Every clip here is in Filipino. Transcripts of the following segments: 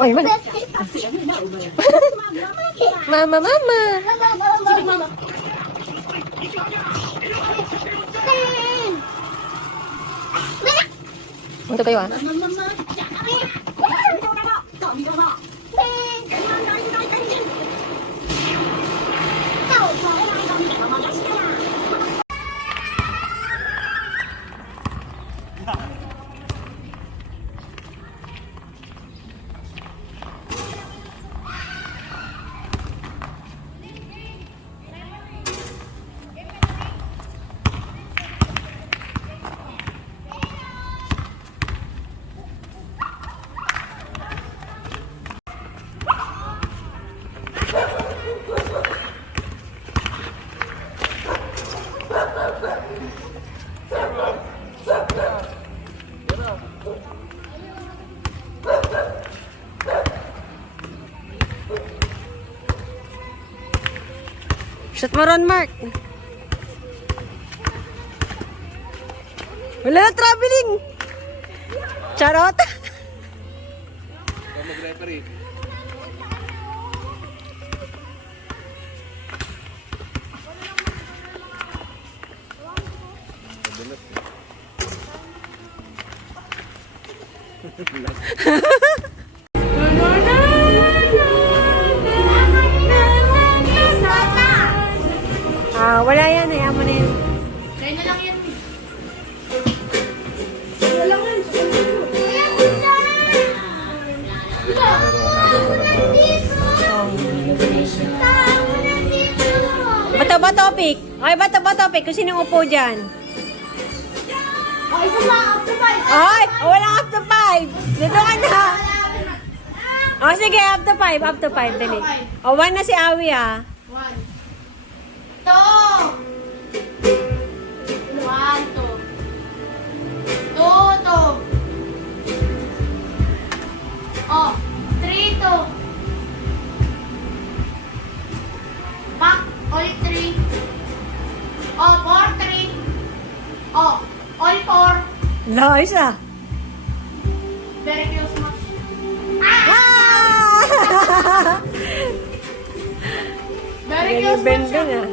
Ay, man. Mama, mama. Punta tayo ah. Shot mo ron, Mark. Wala na traveling. Charot. Mag-referee. Wala yan eh. Amo na yun. Kaya na lang yan. Bato ba topic? Okay, bato ba topic? Kung sinong upo dyan? O, isa pa, up to 5. Ay! Walang up to 5! Dito ka na! O sige, up to 5. Up to 5. Dali. O, 1 na si Awi ah. 1. 2. 1, 2. 2, 2. Oh, 3, 2. Back, all 3. Oh, 4, 3. Oh, all 4. Nice ah. Very close match. Ah! Very close match. Bending ah.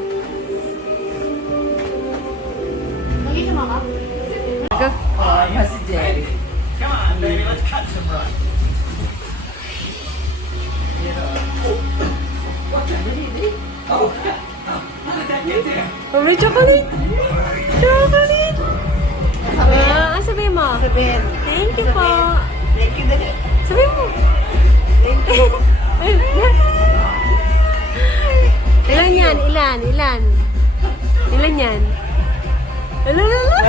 Mag-isama ka? Go. May chocolate! Chocolate! Sabihin mo. Sabihin. Thank you po. Thank you, dali. Sabihin mo. Thank you. Ilan yan? Ilan? Ilan? Ilan yan? Lalala!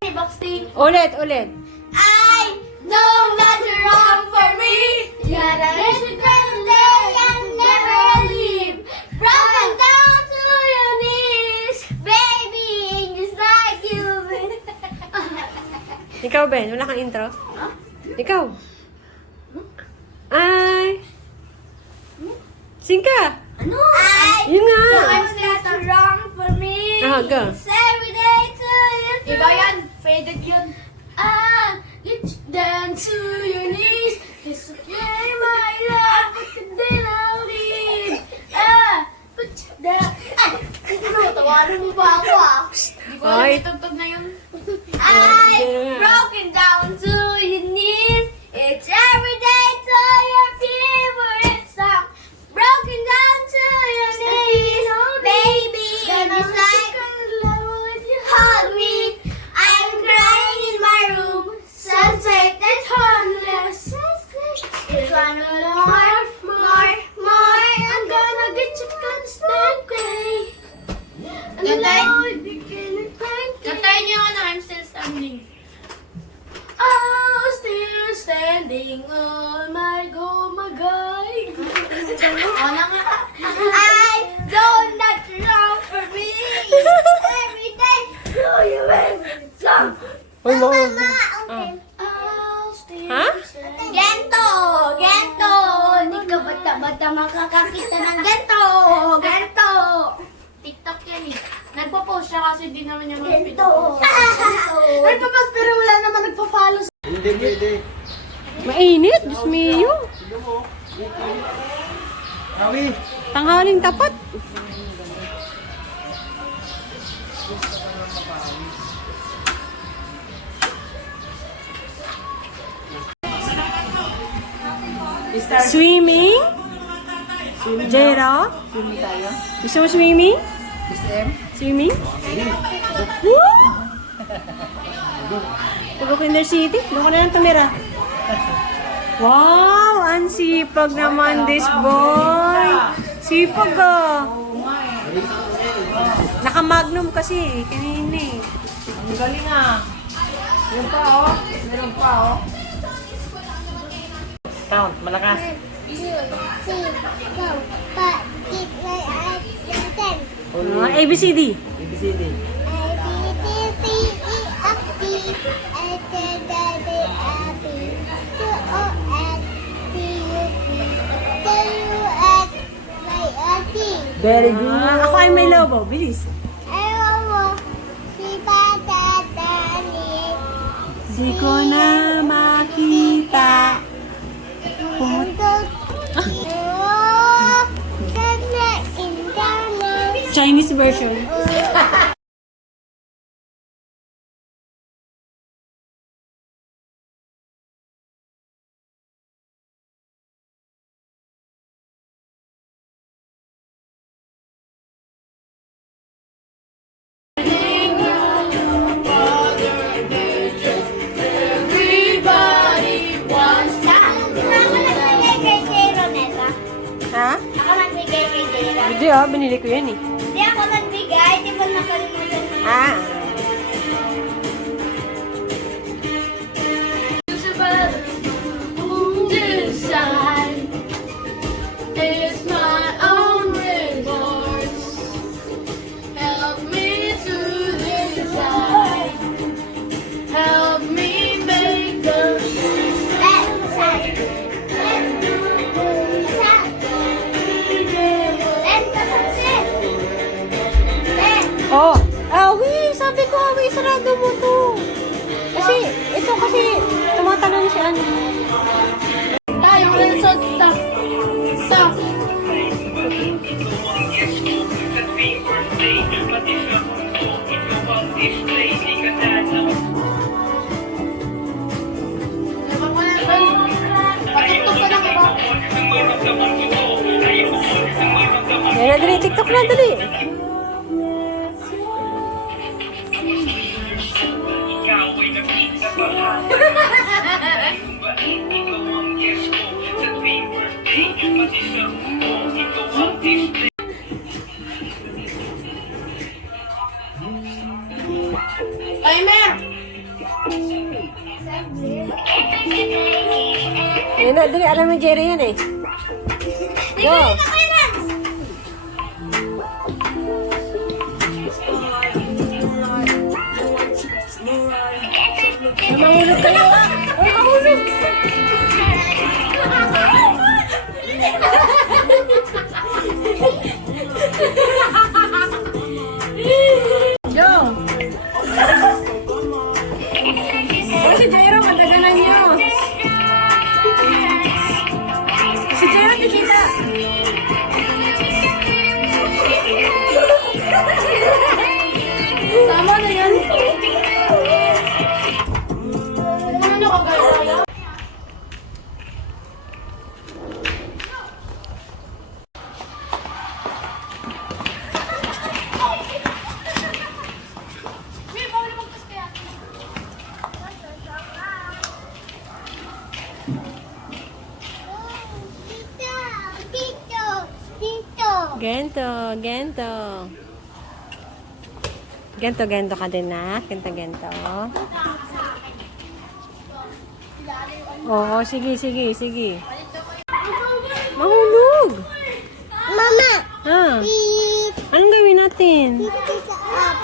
Hey, Boxing. Ulit, ulit. I know that's wrong for me. Yet I wish you could stay and never leave. Broken down to your knees, baby, just like you've been. Ikaw, Ben. Wala kang intro? Huh? Ikaw. Ay. Sing ka. Ano? I Yun nga. know that's wrong for me. Ah, go. Every day to you. Iba yan. Faded yun. Get down to your knees. It's okay, my love, but then I'll leave. Put you down. Tawanan mo ba ako Di ko alam Ay. yung tugtog na yun. sige I'm na. broken down to your knees. It's every day to your favorite song. Broken down to your knees, baby. Just like hug me. I'm crying in my room. Sunset that's harmless. Just one more. I'm gonna get you constantly. Kantayin niyo ako na I'm still standing. I'm still standing on my gumagay. Ano nga? I don't not wrong for me. Every day, do you every song. Uy, mo. I'll still Ha? stand. Gento! Hindi ka ba ba't ka makakakita ng ganito? Ganito! TikTok yan eh. Nagpo-post siya kasi di naman niya Ganito. Nagpo-post pero wala naman nagpo-follow. Hindi pwede. Mainit, Diyos mio. Awi. Tanghaling tapat. Swimming? Jero? Swimming tayo. Gusto mo swimming? SM. Swimming? Woo! Taga Kinder City? Doon ka na lang tumira. Wow! Ang sipag naman this boy. Sipag ah. Naka-magnum kasi eh. Kanina eh. Ang galing ah. Meron pa oh. Meron pa oh. Count, malakas. 1, 2, 3, go. But keep my eyes open. ABCD. ABCD. A, B, C, D, E, F, G, H, I, J, K, L, M, N, O, P, Q, R, S, T, U, V, Very good. Ako ay may lobo. Bilis. Di ko na makita. Chinese version. Ha? Ako nagbigay kay Jera. Hindi ah, binili ko yan eh. Hindi ako nagbigay, di ba nakalimutan mo? Ah. It's my own resource. Help me to decide. Help me make the Oh, awi, sabi ko awi, sarado mo to. Kasi, ito kasi, tumatanong si ano. tayo resort stop. Stop. Patugtog ka lang iba. Yan na, dali, TikTok na, dali. Timer! Yan na, dali, alam mo Jerry yan eh. Go. Mahulog kayo ah. Ay, mahulog. Go. Oh, si Jairo, madaganan niyo. Si Jairo, kikita. Tama na yan. Ano ka gaya? Gento, gento. Gento, gento ka din na. Gento, gento. Oo, sige, sige, sige. Mahulog. Mama! Ha? Beep! Anong gawin natin? Beep sa up,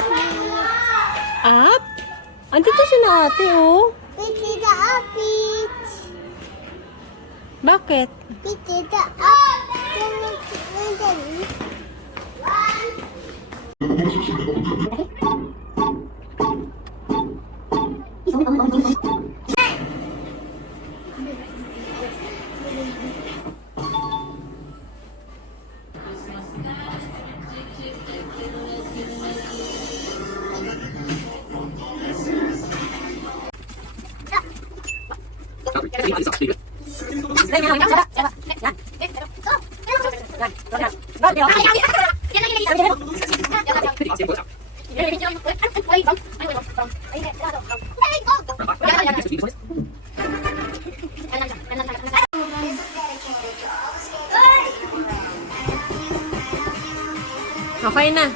Up? Andito siya na ate, oh. beep sa up, beep! Bakit? Beep sa up! Okay na.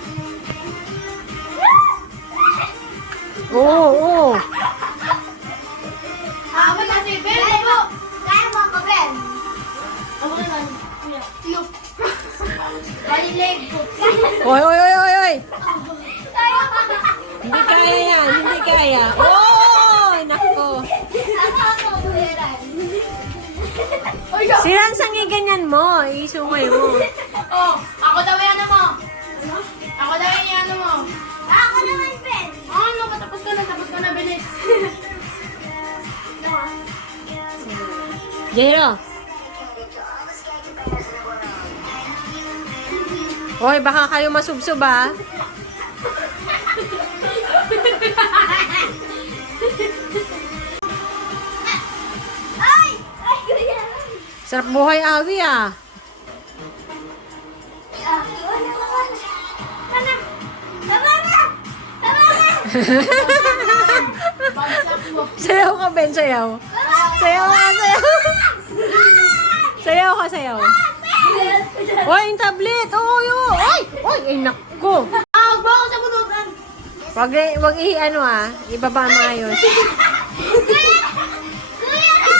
Oo. Ako na si Ben. Kaya mo ako, Ben. Ako naman. Look. Balilig ko. Oy. Kaya ka. Hindi kaya yan. Hindi kaya. Oy, nako. Ako buhiran. Sirang sangi ganyan mo. Isungay mo. Oh, ako daw yung ano mo. Ako daw yung ano mo. Ako naman, Ben. Ano, tapos ko na, bilis. Jero. Oy, baka kayo masubsob ah. Ay! Ay, kuya. Sarap buhay awi ah. Sayaw ka, Ben, sayaw. Sayaw ka, sayaw. Sayaw ka, sayaw. Oy, yung tablet. Oy. Ay, nako. Huwag mo ako sa bunutan. Wag ano ah. Ibaba mo ayos. Kuya na! Kuya na!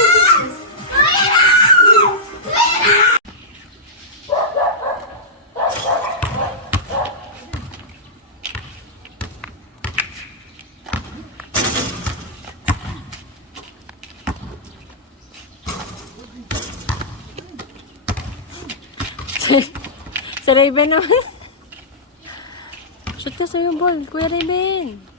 Sa Raven naman. Shoot ka sa'yo, ball. Kuya Raven.